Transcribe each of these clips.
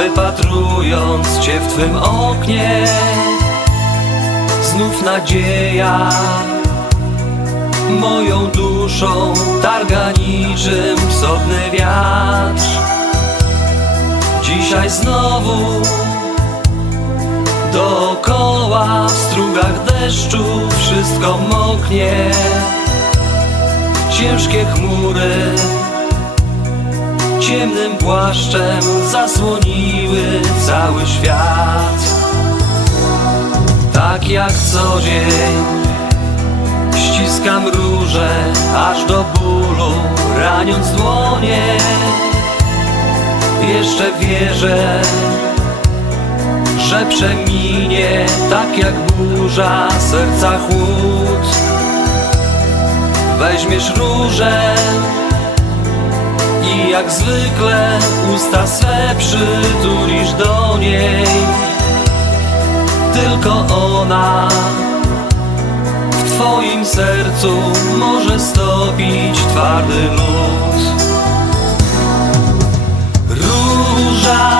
wypatrując Cię w Twym oknie. Znów nadzieja Moją duszą targa niczym wschodny wiatr. Dzisiaj znowu Dookoła w strugach deszczu wszystko moknie. Ciężkie chmury ciemnym płaszczem zasłoniły cały świat. Tak jak co dzień ściskam róże aż do bólu raniąc dłonie. Jeszcze wierzę że przeminie tak jak burza serca chłód. Weźmiesz różę jak zwykle usta swe przytulisz do niej. Tylko ona w twoim sercu może stopić twardy lód Róża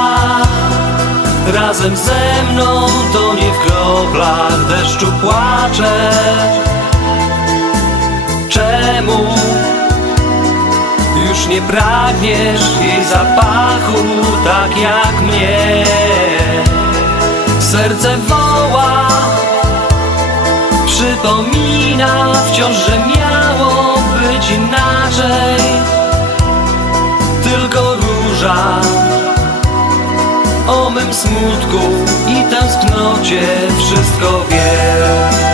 razem ze mną tonie w kroplach deszczu płacze pragniesz jej zapachu tak jak mnie. Serce woła Przypomina wciąż, że miało być inaczej. Tylko róża o mym smutku i tęsknocie wszystko wie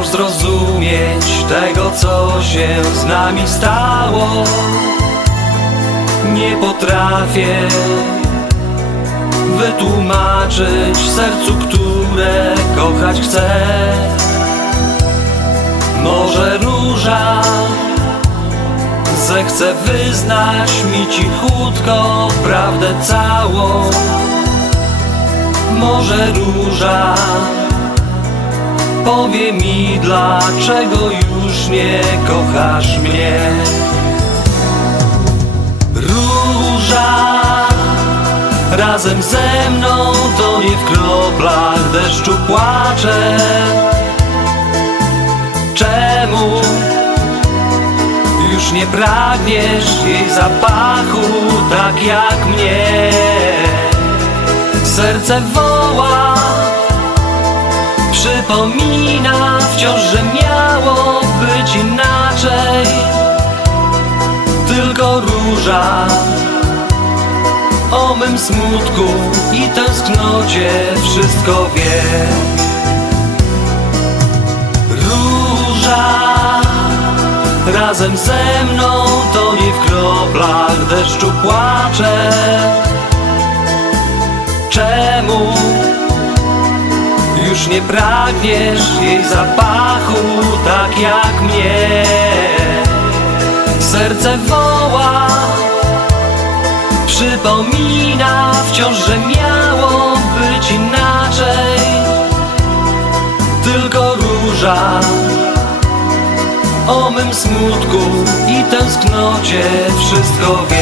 wciąż zrozumieć tego, co się z nami stało. Nie potrafię wytłumaczyć sercu, które kochać chcę. Może róża zechce wyznać mi cichutko prawdę całą. Może róża powie mi, dlaczego już nie kochasz mnie. Róża razem ze mną tonie w kroplach deszczu płacze. Czemu już nie pragniesz jej zapachu tak jak mnie? Serce woła Przypomina wciąż, że miało być inaczej. Tylko róża O mym smutku i tęsknocie wszystko wie. Róża Razem ze mną tonie w kroplach deszczu płacze nie pragniesz jej zapachu tak jak mnie? Serce woła, przypomina wciąż, że miało być inaczej. Tylko róża o mym smutku i tęsknocie wszystko wie.